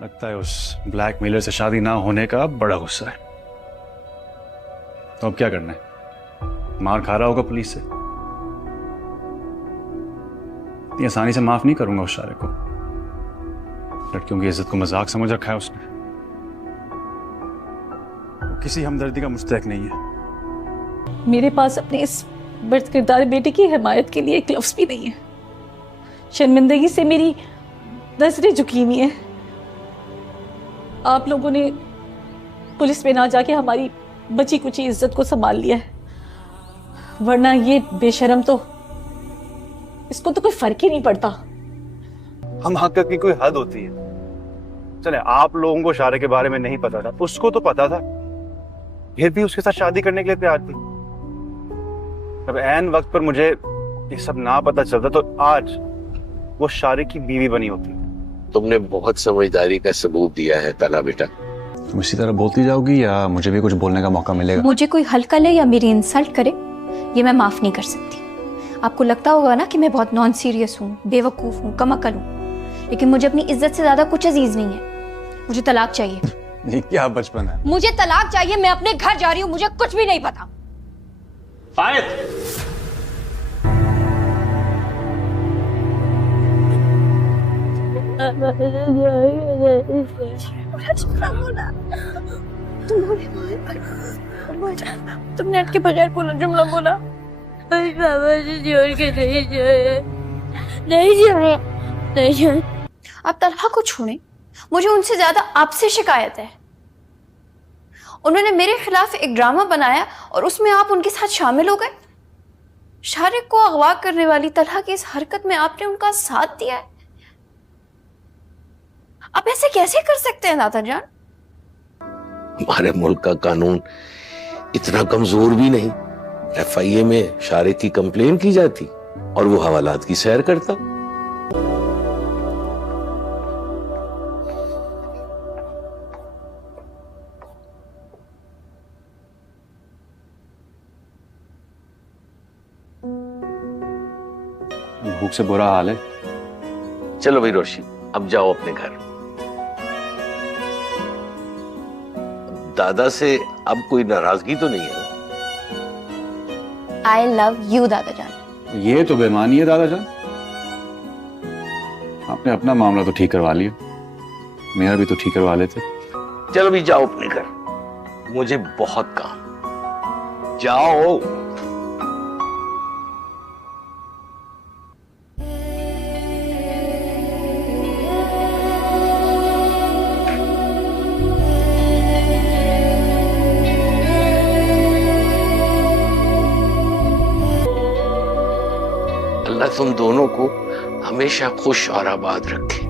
لگتا ہے اس black mailer سے شادی نہ ہونے کا بڑا غصہ ہے. تو اب کیا کرنا ہے؟ مار کھا رہا ہوگا پولیس سے. اتنی آسانی سے معاف نہیں کروں گا اس شارے کو. لڑکیوں کی عزت کو مذاق سمجھ رکھا ہے اس نے. وہ کسی ہمدردی کا مستحق نہیں ہے. میرے پاس اپنے اس برد کردار بیٹے کی حمایت کے لیے ایک لفظ بھی نہیں ہے. شرمندگی سے میری نظریں جھکی ہوئی ہیں. آپ لوگوں نے پولیس میں نہ جا کے ہماری بچی کچی عزت کو سنبھال لیا ہے، ورنہ یہ بے شرم تو اس کو تو کوئی فرق ہی نہیں پڑتا. ہم حق کی کوئی حد ہوتی ہے. چلے آپ لوگوں کو شارے کے بارے میں نہیں پتا تھا، اس کو تو پتا تھا، پھر بھی اس کے ساتھ شادی کرنے کے لیے تیار تھی. اب عین وقت پر مجھے یہ سب نہ پتا چلتا تو آج وہ شارے کی بیوی بنی ہوتی. تم نے بہت سمجھداری کا ثبوت دیا ہے طلا بیٹا. تم اسی طرح بولتی جاؤ گی یا مجھے بھی کچھ بولنے کا موقع ملے گا؟ مجھے کوئی ہلکا لے یا میری انسلٹ کرے یہ میں معاف نہیں کر سکتی. آپ کو لگتا ہوگا نا کہ میں بہت نان سیریس ہوں، بے وقوف ہوں، کم عقل ہوں، لیکن مجھے اپنی عزت سے زیادہ کچھ عزیز نہیں ہے. مجھے طلاق چاہیے. یہ کیا بچپن ہے؟ مجھے طلاق چاہیے. میں اپنے گھر جا رہی ہوں، مجھے کچھ بھی نہیں پتا. تم نے اٹھ کے بغیر بولا جملہ بولا. آپ طلحہ کو چھوڑیں، مجھے ان سے زیادہ آپ سے شکایت ہے. انہوں نے میرے خلاف ایک ڈرامہ بنایا اور اس میں آپ ان کے ساتھ شامل ہو گئے. شارق کو اغوا کرنے والی طلحہ کی اس حرکت میں آپ نے ان کا ساتھ دیا ہے. آپ ایسے کیسے کر سکتے ہیں دادا جان؟ ہمارے ملک کا قانون اتنا کمزور بھی نہیں. ایف آئی اے میں شارق کی کمپلین کی جاتی اور وہ حوالات کی سیر کرتا. بھوک سے برا حال ہے. چلو بھائی روشی، اب جاؤ اپنے گھر. دادا سے اب کوئی ناراضگی تو نہیں ہے؟ I love you دادا جان. یہ تو بے معنی ہے دادا جان. آپ نے اپنا معاملہ تو ٹھیک کروا لیا، میرا بھی تو ٹھیک کروا لیتے. چلو بھی جاؤ اپنے گھر، مجھے بہت کام. جاؤ. اللہ تم دونوں کو ہمیشہ خوش اور آباد رکھے.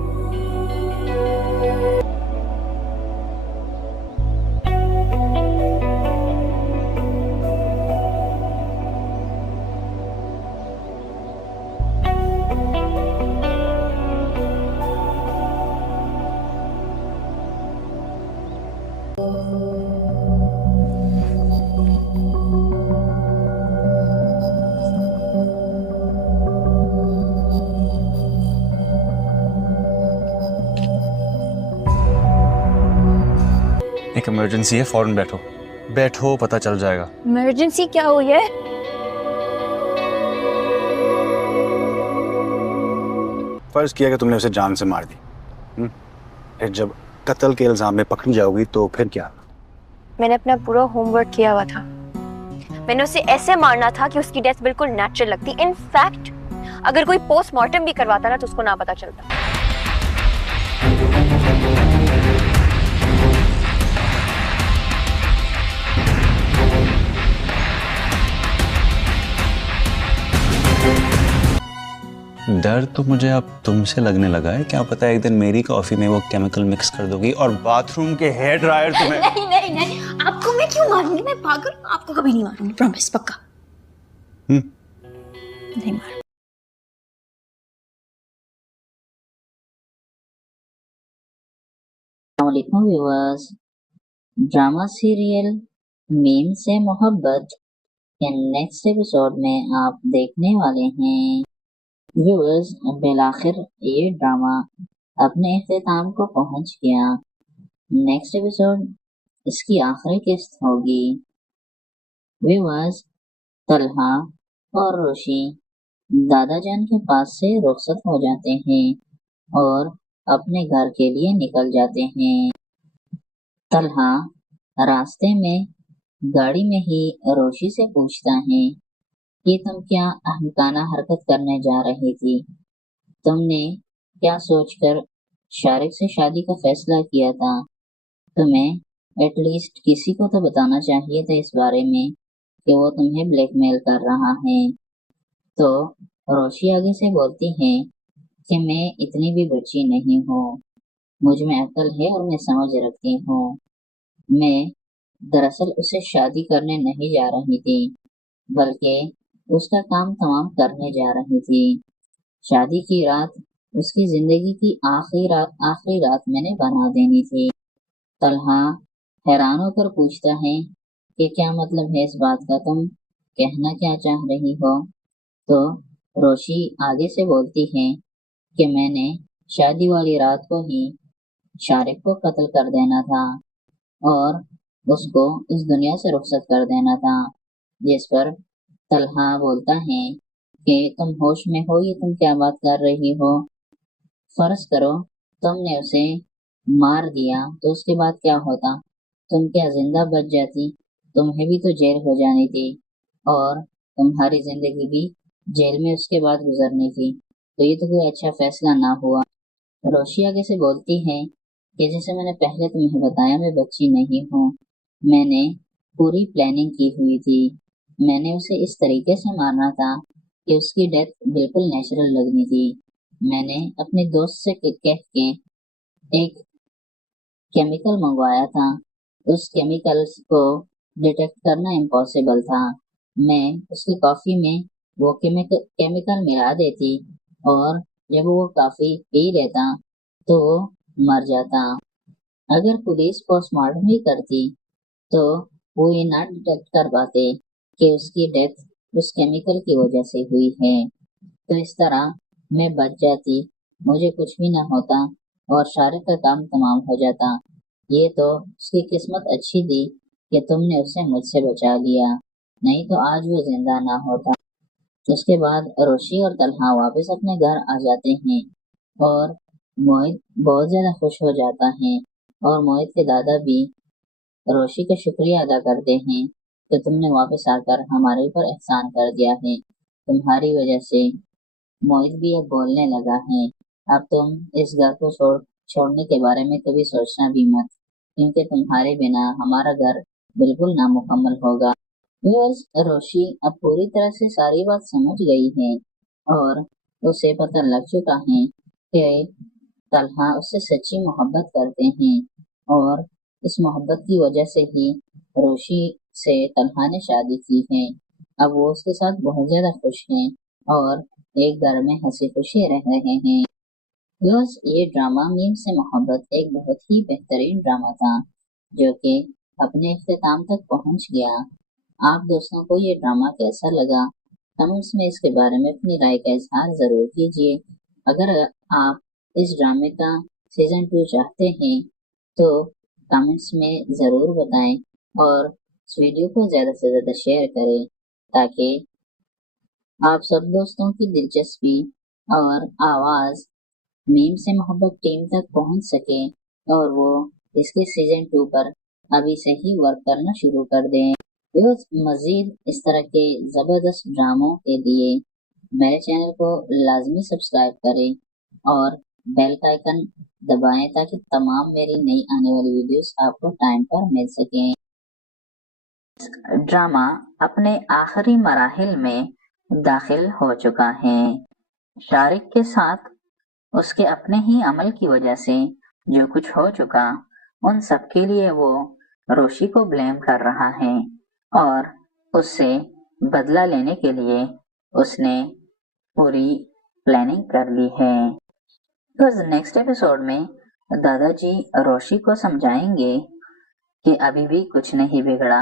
ایک ایمرجنسی ہے، فوراً بیٹھو. بیٹھو، پتہ چل جائے گا. ایمرجنسی کیا ہوئی ہے؟ فرض کیا کہ تم نے اسے جان سے مار دی، پھر جب قتل کے الزام میں پکڑی جاؤ گی تو پھر کیا؟ میں نے اپنا پورا ہوم ورک کیا ہوا تھا. میں نے اسے ایسے مارنا تھا کہ اس کی ڈیتھ بالکل نیچرل لگتی. ان فیکٹ اگر کوئی پوسٹ مارٹم بھی کرواتا نا تو اس کو نہ پتا چلتا. ڈر تو مجھے اب تم سے لگنے لگا ہے. کیا پتا ایک دن میری کافی میں وہ کیمیکل مکس کر دو گی اور باتھ روم کے ہیئر ڈرائر تمہیں. نہیں آپ کو میں کیوں ماروں گی؟ میں پاگل ہوں؟ آپ کو کبھی نہیں ماروں گی، پرامس، پکا نہیں ماروں. السلام علیکم ویورز. ڈرامہ سیریل میم سے محبت نیکسٹ ایپیسوڈ میں آپ دیکھنے والے ہیں۔ ویورز، بالآخر یہ ڈرامہ اپنے اختتام کو پہنچ گیا۔ نیکسٹ ایپیسوڈ اس کی آخری قسط ہوگی۔ ویورز، طلحہ اور روشی دادا جان کے پاس سے رخصت ہو جاتے ہیں اور اپنے گھر کے لیے نکل جاتے ہیں۔ طلحہ راستے میں گاڑی میں ہی روشی سے پوچھتا ہے کہ تم کیا احمقانہ حرکت کرنے جا رہی تھی؟ تم نے کیا سوچ کر شارق سے شادی کا فیصلہ کیا تھا؟ تمہیں ایٹ لیسٹ کسی کو تو بتانا چاہیے تھا اس بارے میں کہ وہ تمہیں بلیک میل کر رہا ہے۔ تو روشی آگے سے بولتی ہے کہ میں اتنی بھی بچی نہیں ہوں، مجھ میں عقل ہے اور میں سمجھ رکھتی ہوں۔ میں دراصل اسے شادی کرنے نہیں جا رہی تھی، بلکہ اس کا کام تمام کرنے جا رہی تھی۔ شادی کی رات اس کی زندگی کی آخری رات میں نے بنا دینی تھی۔ طلحہ حیران ہو کر پوچھتا ہے کہ کیا مطلب ہے اس بات کا، تم کہنا کیا چاہ رہی ہو؟ تو روشی آگے سے بولتی ہے کہ میں نے شادی والی رات کو ہی شارق کو قتل کر دینا تھا اور اس کو اس دنیا سے رخصت کر دینا تھا۔ جس پر طلحہ بولتا ہے کہ تم ہوش میں ہو، یہ تم کیا بات کر رہی ہو؟ فرض کرو تم نے اسے مار دیا تو اس کے بعد کیا ہوتا؟ تم کیا زندہ بچ جاتی؟ تمہیں بھی تو جیل ہو جانی تھی اور تمہاری زندگی بھی جیل میں اس کے بعد گزرنی تھی، تو یہ تو کوئی اچھا فیصلہ نہ ہوا۔ روشی آگے سے بولتی ہے کہ جیسے میں نے پہلے تمہیں بتایا، میں بچی نہیں ہوں، میں نے پوری پلاننگ کی ہوئی تھی۔ میں نے اسے اس طریقے سے مارنا تھا کہ اس کی ڈیتھ بالکل نیچرل لگنی تھی۔ میں نے اپنے دوست سے کہہ کے ایک کیمیکل منگوایا تھا، اس کیمیکل کو ڈیٹیکٹ کرنا امپاسبل تھا۔ میں اس کی کافی میں وہ کیمیکل ملا دیتی اور جب وہ کافی پی لیتا تو وہ مر جاتا۔ اگر پولیس پوسٹ مارٹم ہی کرتی تو وہ یہ نہ ڈیٹیکٹ کر پاتے کہ اس کی ڈیتھ اس کیمیکل کی وجہ سے ہوئی ہے۔ تو اس طرح میں بچ جاتی، مجھے کچھ بھی نہ ہوتا اور شارق کا کام تمام ہو جاتا۔ یہ تو اس کی قسمت اچھی تھی کہ تم نے اسے مجھ سے بچا لیا، نہیں تو آج وہ زندہ نہ ہوتا۔ اس کے بعد روشی اور طلحہ واپس اپنے گھر آ جاتے ہیں اور موہت بہت زیادہ خوش ہو جاتا ہے اور موہت کے دادا بھی روشی کا شکریہ ادا کرتے ہیں کہ تم نے واپس آ کر ہمارے اوپر احسان کر دیا ہے، تمہاری وجہ سے موہت بھی اب بولنے لگا ہے، اب تم اس گھر کو چھوڑنے کے بارے میں کبھی سوچنا بھی مت، کیونکہ تمہارے بنا ہمارا گھر بالکل نامکمل ہوگا۔ روشی اب پوری طرح سے ساری بات سمجھ گئی ہے اور اسے پتہ لگ چکا ہے کہ طلحہ اس سے سچی محبت کرتے ہیں اور اس محبت کی وجہ سے ہی روشی سے طلحہ نے شادی کی ہے۔ اب وہ اس کے ساتھ بہت زیادہ خوش ہیں اور ایک گھر میں ہنسی خوشی رہ رہے ہیں۔ یہ ڈرامہ میم سے محبت ایک بہت ہی بہترین ڈرامہ تھا جو کہ اپنے اختتام تک پہنچ گیا۔ آپ دوستوں کو یہ ڈرامہ کیسا لگا؟ کمنٹس میں اس کے بارے میں اپنی رائے کا اظہار ضرور کیجیے۔ اگر آپ اس ڈرامے کا سیزن 2 چاہتے ہیں تو کمنٹس میں ضرور بتائیں اور اس ویڈیو کو زیادہ سے زیادہ شیئر کریں تاکہ آپ سب دوستوں کی دلچسپی اور آواز میم سے محبت ٹیم تک پہنچ سکے اور وہ اس کے سیزن 2 پر ابھی سے ہی ورک کرنا شروع کر دیں۔ مزید اس طرح کے زبردست ڈراموں کے لیے میرے چینل کو لازمی سبسکرائب کریں اور بیل کا آئیکن دبائیں تاکہ تمام میری نئی آنے والی ویڈیوز آپ کو ٹائم پر مل سکیں۔ ڈرامہ اپنے آخری مراحل میں داخل ہو چکا ہے۔ شارق کے ساتھ اس کے اپنے ہی عمل کی وجہ سے جو کچھ ہو چکا، ان سب کے لیے وہ روشی کو بلیم کر رہا ہے اور اس سے بدلہ لینے کے لیے اس نے پوری پلاننگ کر لی ہے۔ نیکسٹ ایپیسوڈ میں دادا جی روشی کو سمجھائیں گے کہ ابھی بھی کچھ نہیں بگڑا،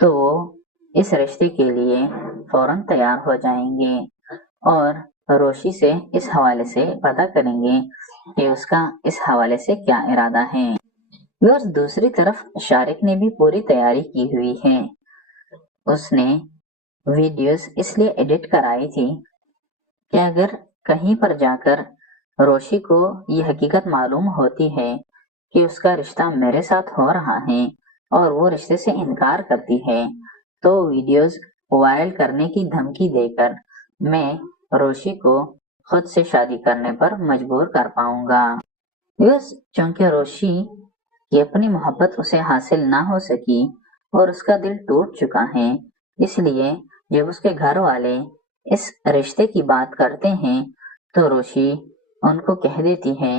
تو وہ اس رشتے کے لیے فوراً تیار ہو جائیں گے اور روشی سے اس حوالے سے پتہ کریں گے کہ اس کا اس حوالے سے کیا ارادہ ہے۔ اور دوسری طرف شارق نے بھی پوری تیاری کی ہوئی ہے۔ اس نے ویڈیوز اس لیے ایڈٹ کرائی تھی کہ اگر کہیں پر جا کر روشی کو یہ حقیقت معلوم ہوتی ہے کہ اس کا رشتہ میرے ساتھ ہو رہا ہے اور وہ رشتے سے انکار کرتی ہے تو ویڈیوز وائرل کرنے کی دھمکی دے کر میں روشی کو خود سے شادی کرنے پر مجبور کر پاؤں گا۔ چونکہ روشی کی اپنی محبت اسے حاصل نہ ہو سکی اور اس کا دل ٹوٹ چکا ہے، اس لیے جب اس کے گھر والے اس رشتے کی بات کرتے ہیں تو روشی ان کو کہہ دیتی ہے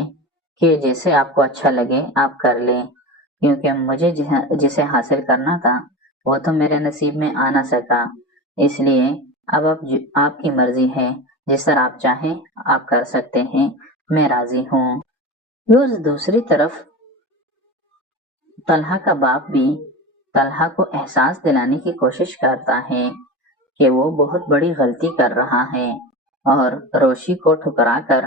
کہ جیسے آپ کو اچھا لگے آپ کر لیں، کیونکہ مجھے جسے حاصل کرنا تھا وہ تو میرے نصیب میں آ نہ سکا، اس لیے اب آپ کی مرضی ہے، جس طرح آپ چاہیں آپ کر سکتے ہیں، میں راضی ہوں۔ دوسری طرف طلحہ کا باپ بھی طلحہ کو احساس دلانے کی کوشش کرتا ہے کہ وہ بہت بڑی غلطی کر رہا ہے اور روشی کو ٹھکرا کر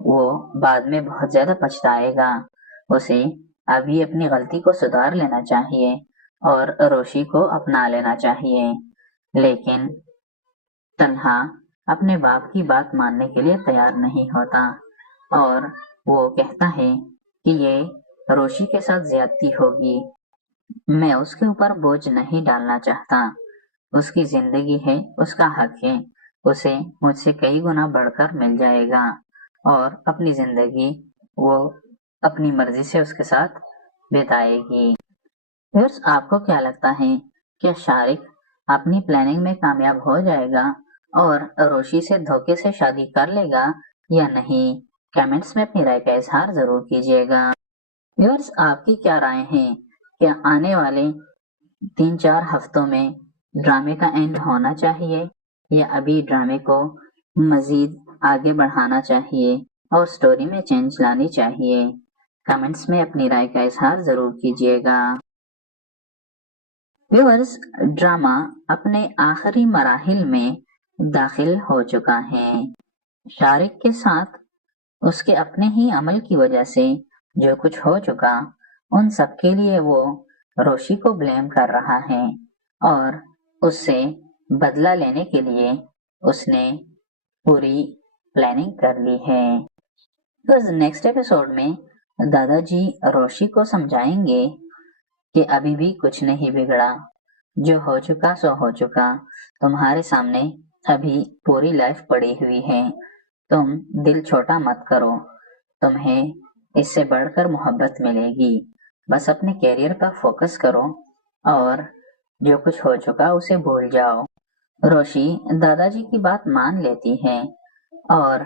وہ بعد میں بہت زیادہ پچھتائے گا، اسے ابھی اپنی غلطی کو سدھار لینا چاہیے اور روشی کو اپنا لینا چاہیے، لیکن طلحہ اپنے باپ کی بات ماننے کے لیے تیار نہیں ہوتا اور وہ کہتا ہے کہ یہ روشی کے ساتھ زیادتی ہوگی، میں اس کے اوپر بوجھ نہیں ڈالنا چاہتا، اس کی زندگی ہے، اس کا حق ہے، اسے مجھ سے کئی گنا بڑھ کر مل جائے گا اور اپنی زندگی وہ اپنی مرضی سے اس کے ساتھ بتائے گی۔ پھر آپ کو کیا لگتا ہے کہ شارق اپنی پلاننگ میں کامیاب ہو جائے گا اور روشی سے دھوکے سے شادی کر لے گا یا نہیں؟ کمنٹس میں اپنی رائے کا اظہار ضرور کیجیے گا۔ ویورز آپ کی کیا رائے ہیں؟ کیا آنے والے 3-4 ہفتوں میں ڈرامے کا اینڈ ہونا چاہیے یا ابھی ڈرامے کو مزید آگے بڑھانا چاہیے اور سٹوری میں چینج لانی چاہیے؟ کمنٹس میں اپنی رائے کا اظہار ضرور کیجیے گا۔ ویورز ڈرامہ اپنے آخری مراحل میں داخل ہو چکا ہے۔ شارق کے ساتھ اس کے اپنے ہی عمل کی وجہ سے جو کچھ ہو چکا ان سب کے لیے وہ روشی کو بلیم کر رہا ہے اور اس سے بدلہ لینے کے لیے اس نے پوری پلاننگ کر لی ہے۔ نیکسٹ ایپیسوڈ میں دادا جی روشی کو سمجھائیں گے کہ ابھی بھی کچھ نہیں بگڑا، جو ہو چکا سو ہو چکا، تمہارے سامنے ابھی پوری لائف پڑی ہوئی ہے، تم دل چھوٹا مت کرو، تمہیں اس سے بڑھ کر محبت ملے گی، بس اپنے کیریئر پر فوکس کرو اور جو کچھ ہو چکا اسے بھول جاؤ۔ روشی دادا جی کی بات مان لیتی ہے اور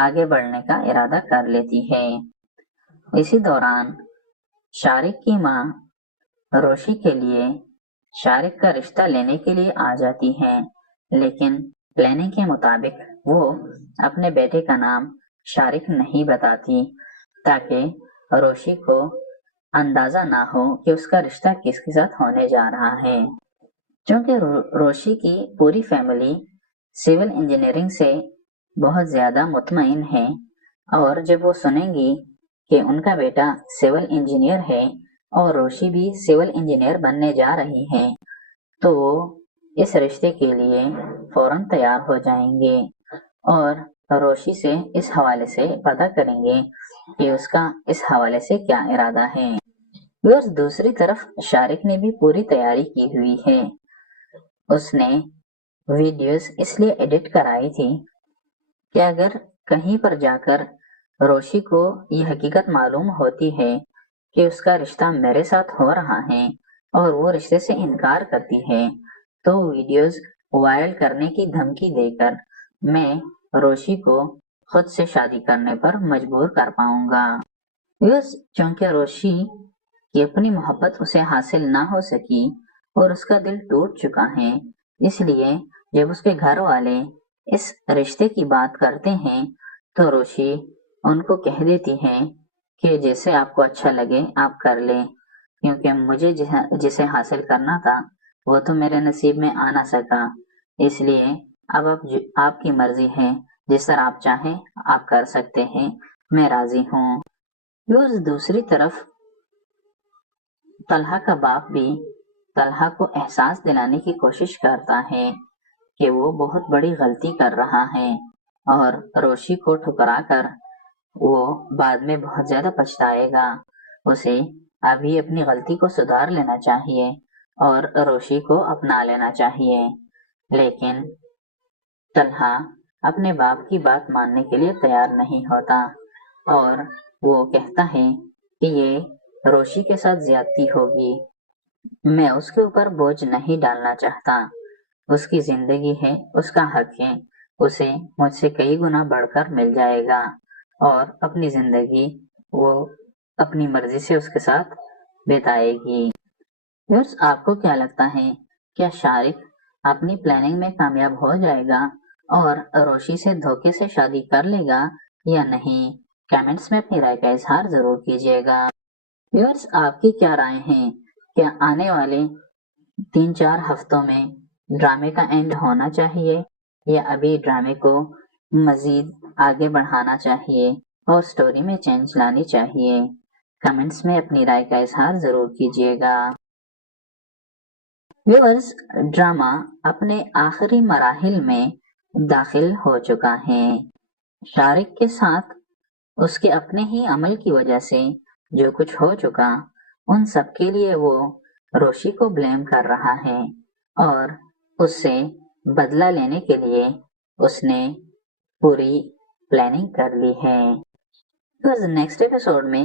آگے بڑھنے کا ارادہ کر لیتی ہے۔ اسی دوران شارق کی ماں روشی کے لیے شارق کا رشتہ لینے کے لیے آ جاتی ہیں، لیکن پلاننگ کے مطابق وہ اپنے بیٹے کا نام شارق نہیں بتاتی تاکہ روشی کو اندازہ نہ ہو کہ اس کا رشتہ کس کے ساتھ ہونے جا رہا ہے۔ چونکہ روشی کی پوری فیملی سول انجینئرنگ سے بہت زیادہ مطمئن ہے اور جب وہ سنیں گی کہ ان کا بیٹا سول انجینئر ہے اور روشی بھی سول انجینئر بننے جا رہی ہے تو وہ اس رشتے کے لیے فوراً تیار ہو جائیں گے اور روشی سے اس حوالے سے پتہ کریں گے کہ اس کا اس حوالے سے کیا ارادہ ہے۔ دوسری طرف شارق نے بھی پوری تیاری کی ہوئی ہے، اس نے ویڈیوز اس لیے ایڈٹ کرائی تھی کہ اگر کہیں پر جا کر روشی کو یہ حقیقت معلوم ہوتی ہے کہ اس کا رشتہ میرے ساتھ ہو رہا ہے اور وہ رشتے سے انکار کرتی ہے تو ویڈیوز وائرل کرنے کی دھمکی دے کر میں روشی کو خود سے شادی کرنے پر مجبور کر پاؤں گا۔ چونکہ روشی کی اپنی محبت اسے حاصل نہ ہو سکی اور اس کا دل ٹوٹ چکا ہے، اس لیے جب اس کے گھر والے اس رشتے کی بات کرتے ہیں تو روشی ان کو کہہ دیتی ہے کہ جیسے آپ کو اچھا لگے آپ کر لیں، کیونکہ مجھے جسے حاصل کرنا تھا وہ تو میرے نصیب میں آ نہ سکا، اس لیے اب آپ کی مرضی ہے، جس طرح آپ چاہیں آپ کر سکتے ہیں، میں راضی ہوں۔ دوسری طرف طلحہ کا باپ بھی طلحہ کو احساس دلانے کی کوشش کرتا ہے کہ وہ بہت بڑی غلطی کر رہا ہے اور روشی کو ٹھکرا کر وہ بعد میں بہت زیادہ پچھتائے گا۔ اسے ابھی اپنی غلطی کو سدھار لینا چاہیے اور روشی کو اپنا لینا چاہیے، لیکن طلحہ اپنے باپ کی بات ماننے کے لیے تیار نہیں ہوتا اور وہ کہتا ہے کہ یہ روشی کے ساتھ زیادتی ہوگی، میں اس کے اوپر بوجھ نہیں ڈالنا چاہتا، اس کی زندگی ہے، اس کا حق ہے، اسے مجھ سے کئی گنا بڑھ کر مل جائے گا اور اپنی زندگی وہ اپنی مرضی سے اس کے ساتھ بتائے گی۔ آپ کو کیا لگتا ہے، کیا شارق اپنی پلاننگ میں کامیاب ہو جائے گا اور روشی سے دھوکے سے شادی کر لے گا یا نہیں؟ کمنٹس میں اپنی رائے کا اظہار ضرور کیجیے گا۔ آپ کی کیا رائے ہیں؟ کیا آنے والے 3-4 ہفتوں میں ڈرامے کا اینڈ ہونا چاہیے یا ابھی ڈرامے کو مزید آگے بڑھانا چاہیے اور سٹوری میں چینج لانی چاہیے؟ کمنٹس میں اپنی رائے کا اظہار ضرور کیجیے گا۔ ڈرامہ اپنے آخری مراحل میں داخل ہو چکا ہے۔ شارق کے ساتھ اس کے اپنے ہی عمل کی وجہ سے جو کچھ ہو چکا، ان سب کے لیے وہ روشی کو بلیم کر رہا ہے اور اس سے بدلہ لینے کے لیے اس نے پوری پلاننگ کر لی ہے۔ نیکسٹ ایپیسوڈ میں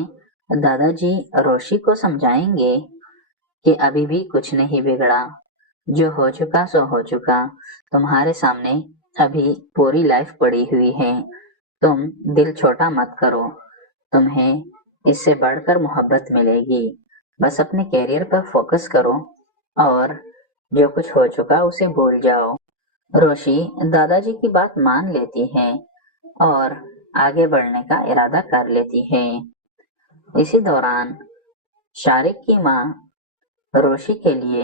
دادا جی روشی کو سمجھائیں گے کہ ابھی بھی کچھ نہیں بگڑا، جو ہو چکا سو ہو چکا، تمہارے سامنے ابھی پوری لائف پڑی ہوئی ہے، تم دل چھوٹا مت کرو، تمہیں اس سے بڑھ کر محبت ملے گی، بس اپنے کیریئر پر فوکس کرو اور جو کچھ ہو چکا اسے بھول جاؤ۔ روشی دادا جی کی بات مان لیتی ہے اور آگے بڑھنے کا ارادہ کر لیتی ہے۔ اسی دوران شارق کی ماں روشی کے لیے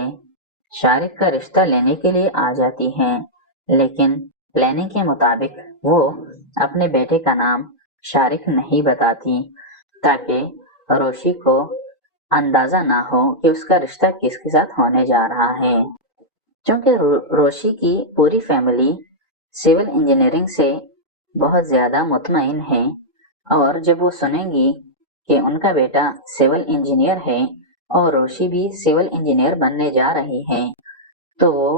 شارق کا رشتہ لینے کے لیے آ جاتی ہیں، لیکن پلاننگ کے مطابق وہ اپنے بیٹے کا نام شارق نہیں بتاتی تاکہ روشی کو اندازہ نہ ہو کہ اس کا رشتہ کس کے ساتھ ہونے جا رہا ہے۔ چونکہ روشی کی پوری فیملی سول انجینئرنگ سے بہت زیادہ مطمئن ہے اور جب وہ سنیں گی کہ ان کا بیٹا سول انجینئر ہے اور روشی بھی سول انجینئر بننے جا رہی ہے تو وہ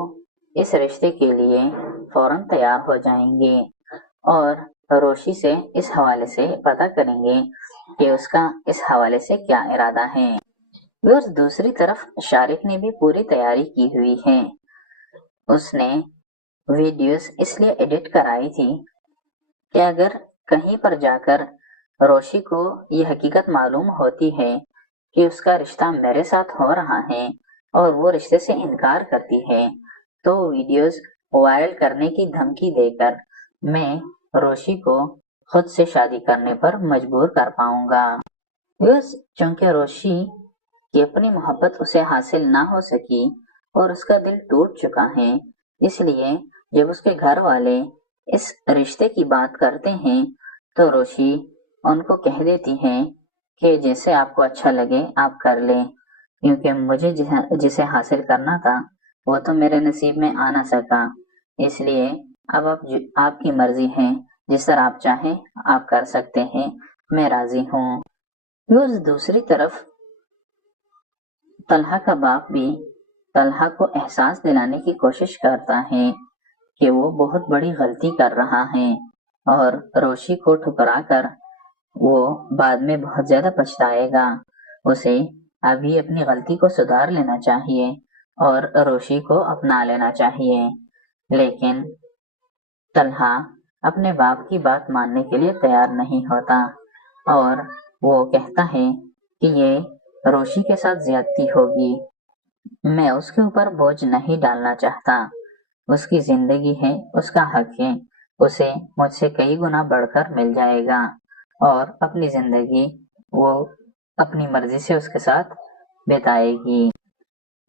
اس رشتے کے لیے فوراً تیار ہو جائیں گے اور روشی سے اس حوالے سے پتہ کریں گے کہ اس کا اس حوالے سے کیا ارادہ ہے۔ دوسری طرف شارق نے بھی پوری تیاری کی ہوئی ہے، اس نے ویڈیوز اس لیے ایڈٹ کرائی تھی کہ اگر کہیں پر جا کر روشی کو یہ حقیقت معلوم ہوتی ہے کہ اس کا رشتہ میرے ساتھ ہو رہا ہے اور وہ رشتے سے انکار کرتی ہے تو ویڈیوز وائرل کرنے کی دھمکی دے کر میں روشی کو خود سے شادی کرنے پر مجبور کر پاؤں گا۔ چونکہ روشی کی اپنی محبت اسے حاصل نہ ہو سکی اور اس کا دل ٹوٹ چکا ہے، اس لیے جب اس کے گھر والے اس رشتے کی بات کرتے ہیں تو روشی ان کو کہہ دیتی ہے کہ جیسے آپ کو اچھا لگے آپ کر لیں، کیونکہ مجھے جسے حاصل کرنا تھا وہ تو میرے نصیب میں آ نہ سکا، اس لیے اب آپ کی مرضی ہے، جس طرح آپ چاہیں آپ کر سکتے ہیں، میں راضی ہوں۔ دوسری طرف طلحہ کا باپ بھی طلحہ کو احساس دلانے کی کوشش کرتا ہے کہ وہ بہت بڑی غلطی کر رہا ہے اور روشی کو ٹھکرا کر وہ بعد میں بہت زیادہ پچھتائے گا، اسے ابھی اپنی غلطی کو سدھار لینا چاہیے اور روشی کو اپنا لینا چاہیے، لیکن طلحہ اپنے باپ کی بات ماننے کے لیے تیار نہیں ہوتا اور وہ کہتا ہے کہ یہ روشی کے ساتھ زیادتی ہوگی، میں اس کے اوپر بوجھ نہیں ڈالنا چاہتا، اس کی زندگی ہے، اس کا حق ہے، اسے مجھ سے کئی گنا بڑھ کر مل جائے گا اور اپنی زندگی وہ اپنی مرضی سے اس کے ساتھ بتائے گی۔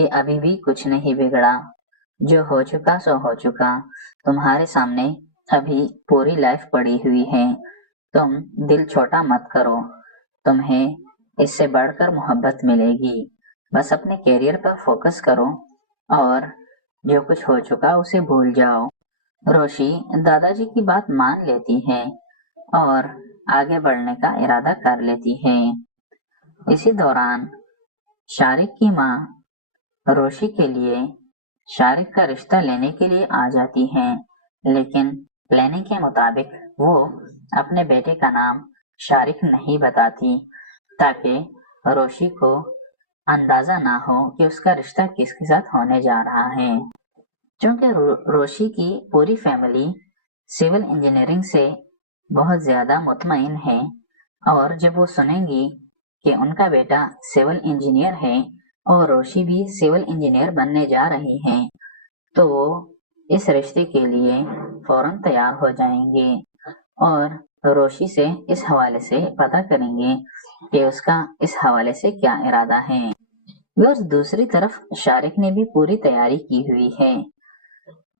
کہ ابھی بھی کچھ نہیں بگڑا، جو ہو چکا سو ہو چکا، تمہارے سامنے ابھی پوری لائف پڑی ہوئی ہے، تم دل چھوٹا مت کرو، تمہیں اس سے بڑھ کر محبت ملے گی، بس اپنے کیریئر پر فوکس کرو اور جو کچھ ہو چکا اسے بھول جاؤ۔ روشی دادا جی کی بات مان لیتی ہے اور آگے بڑھنے کا ارادہ کر لیتی ہے۔ اسی دوران شارق کی ماں روشی کے لیے شارق کا رشتہ لینے کے لیے آ جاتی ہے، لیکن پلاننگ کے مطابق وہ اپنے بیٹے کا نام شارق نہیں بتاتی تاکہ روشی کو اندازہ نہ ہو کہ اس کا رشتہ کس کے ساتھ ہونے جا رہا ہے۔ چونکہ روشی کی پوری فیملی سول انجینئرنگ سے بہت زیادہ مطمئن ہے، اور جب وہ سنیں گی کہ ان کا بیٹا سول انجینئر ہے اور روشی بھی سول انجینئر بننے جا رہی ہے تو وہ اس رشتے کے لیے فوراً تیار ہو جائیں گے اور روشی سے اس حوالے سے پتہ کریں گے کہ اس کا اس حوالے سے کیا ارادہ ہے۔ دوسری طرف شارق نے بھی پوری تیاری کی ہوئی ہے،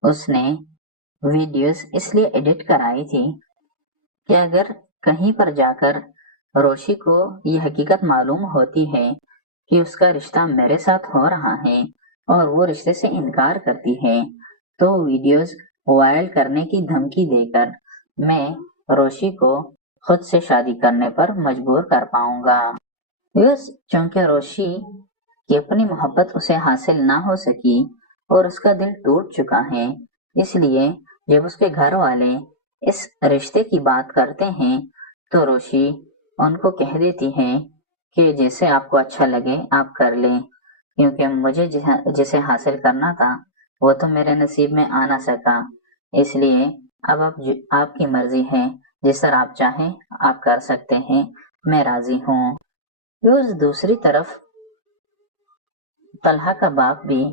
اس نے ویڈیوز اس لیے ایڈٹ کرائی تھی کہ اگر کہیں پر جا کر روشی کو یہ حقیقت معلوم ہوتی ہے کہ اس کا رشتہ میرے ساتھ ہو رہا ہے اور وہ رشتے سے انکار کرتی ہے تو ویڈیوز وائرل کرنے کی دھمکی دے کر میں روشی کو خود سے شادی کرنے پر مجبور کر پاؤں گا۔ چونکہ روشی کی اپنی محبت اسے حاصل نہ ہو سکی اور اس کا دل ٹوٹ چکا ہے، اس لیے جب اس کے گھر والے اس رشتے کی بات کرتے ہیں تو روشی ان کو کہہ دیتی ہے کہ جیسے آپ کو اچھا لگے آپ کر لیں، کیونکہ مجھے جسے حاصل کرنا تھا وہ تو میرے نصیب میں آ نہ سکا، اس لیے اب آپ کی مرضی ہے، جس طرح آپ چاہیں آپ کر سکتے ہیں، میں راضی ہوں۔ دوسری طرف طلحہ کا باپ بھی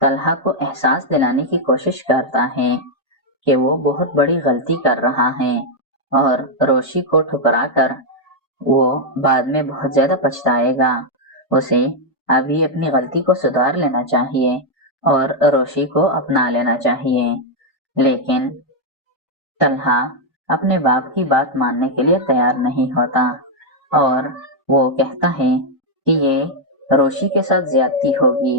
طلحہ کو احساس دلانے کی کوشش کرتا ہے کہ وہ بہت بڑی غلطی کر رہا ہے اور روشی کو ٹھکرا کر وہ بعد میں بہت زیادہ پچھتائے گا، اسے ابھی اپنی غلطی کو سدھار لینا چاہیے اور روشی کو اپنا لینا چاہیے، لیکن طلحہ اپنے باپ کی بات ماننے کے لیے تیار نہیں ہوتا اور وہ کہتا ہے کہ یہ روشی کے ساتھ زیادتی ہوگی،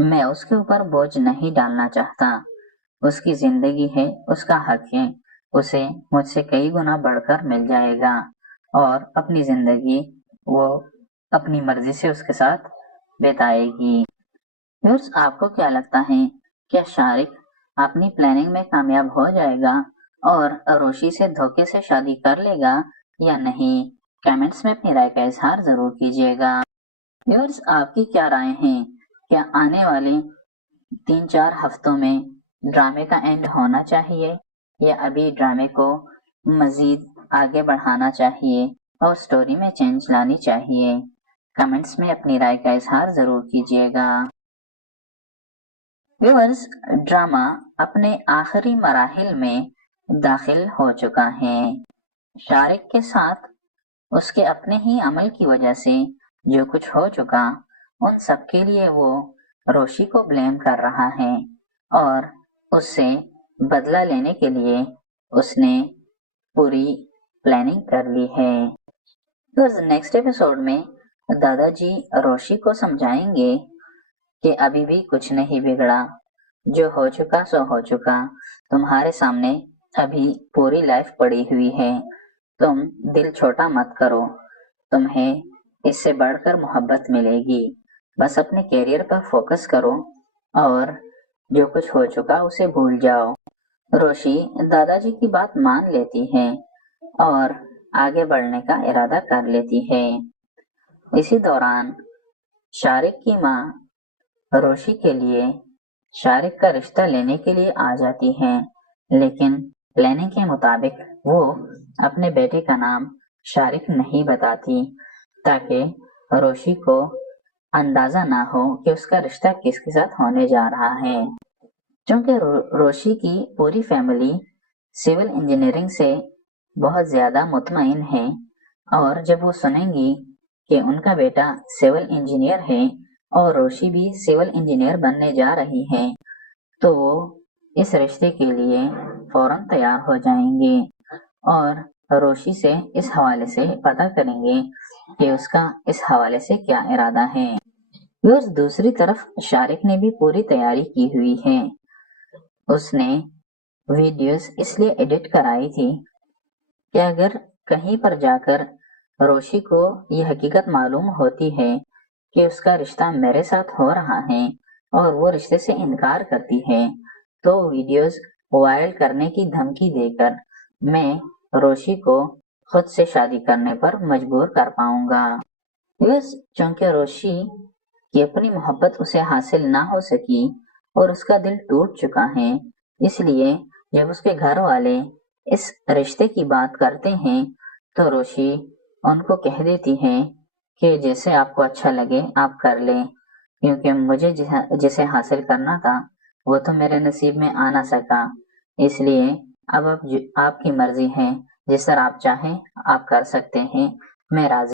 میں اس کے اوپر بوجھ نہیں ڈالنا چاہتا، اس کی زندگی ہے، اس کا حق ہے، اسے مجھ سے کئی گنا بڑھ کر مل جائے گا اور اپنی زندگی وہ اپنی مرضی سے اس کے ساتھ بتائے گی۔ آپ کو کیا لگتا ہے کیا شارق اپنی پلاننگ میں کامیاب ہو جائے گا اور روشی سے دھوکے سے شادی کر لے گا یا نہیں؟ کمنٹس میں اپنی رائے کا اظہار ضرور کیجیے گا۔ آپ کی کیا رائے ہیں؟ کیا آنے والے 3-4 ہفتوں میں ڈرامے کا اینڈ ہونا چاہیے یا ابھی ڈرامے کو مزید آگے بڑھانا چاہیے اور سٹوری میں چینج لانی چاہیے؟ کمنٹس میں اپنی رائے کا اظہار ضرور کیجیے گا۔ ویورز، ڈرامہ اپنے آخری مراحل میں داخل ہو چکا ہے۔ شارق کے ساتھ اس کے اپنے ہی عمل کی وجہ سے جو کچھ ہو چکا ان سب کے لیے وہ روشی کو بلیم کر رہا ہے اور اس سے بدلہ لینے کے لیے اس نے پوری پلاننگ کر لی ہے۔ نیکسٹ ایپیسوڈ میں دادا جی روشی کو سمجھائیں گے کہ ابھی بھی کچھ نہیں بگڑا، جو ہو چکا سو ہو چکا، تمہارے سامنے ابھی پوری لائف پڑی ہوئی ہے، تم دل چھوٹا مت کرو، تمہیں اس سے بڑھ کر محبت ملے گی، بس اپنے کیریئر پر فوکس کرو اور جو کچھ ہو چکا اسے بھول جاؤ۔ روشی دادا جی کی بات مان لیتی ہے اور آگے بڑھنے کا ارادہ کر لیتی ہے۔ اسی دوران شارق کی ماں روشی کے لیے شارق کا رشتہ لینے کے لیے آ جاتی ہے، لیکن پلاننگ کے مطابق وہ اپنے بیٹے کا نام شارق نہیں بتاتی تاکہ روشی کو اندازہ نہ ہو کہ اس کا رشتہ کس کے ساتھ ہونے جا رہا ہے۔ چونکہ روشی کی پوری فیملی سول انجینئرنگ سے بہت زیادہ مطمئن ہے، اور جب وہ سنیں گی کہ ان کا بیٹا سول انجینئر ہے اور روشی بھی سول انجینئر بننے جا رہی ہے تو وہ اس رشتے کے لیے فوراً تیار ہو جائیں گے اور روشی سے اس حوالے سے پتہ کریں گے کہ اس کا اس حوالے سے کیا ارادہ ہے۔ دوسری طرف شارق نے بھی پوری تیاری کی ہوئی ہے۔ اس نے ویڈیوز اس لیے ایڈٹ کرائی تھی کہ اگر کہیں پر جا کر روشی کو یہ حقیقت معلوم ہوتی ہے کہ اس کا رشتہ میرے ساتھ ہو رہا ہے اور وہ رشتے سے انکار کرتی ہے تو ویڈیوز وائرل کرنے کی دھمکی دے کر میں روشی کو خود سے شادی کرنے پر مجبور کر پاؤں گا۔ چونکہ روشی کی اپنی محبت اسے حاصل نہ ہو سکی اور اس کا دل ٹوٹ چکا ہے، اس لیے جب اس کے گھر والے اس رشتے کی بات کرتے ہیں تو روشی ان کو کہہ دیتی ہے کہ جیسے آپ کو اچھا لگے آپ کر لیں، کیونکہ مجھے جسے حاصل کرنا تھا وہ تو میرے نصیب میں آ نہ سکا، اس لیے اب آپ کی مرضی ہے، جس طرح آپ چاہیں آپ کر سکتے ہیں، میں راضی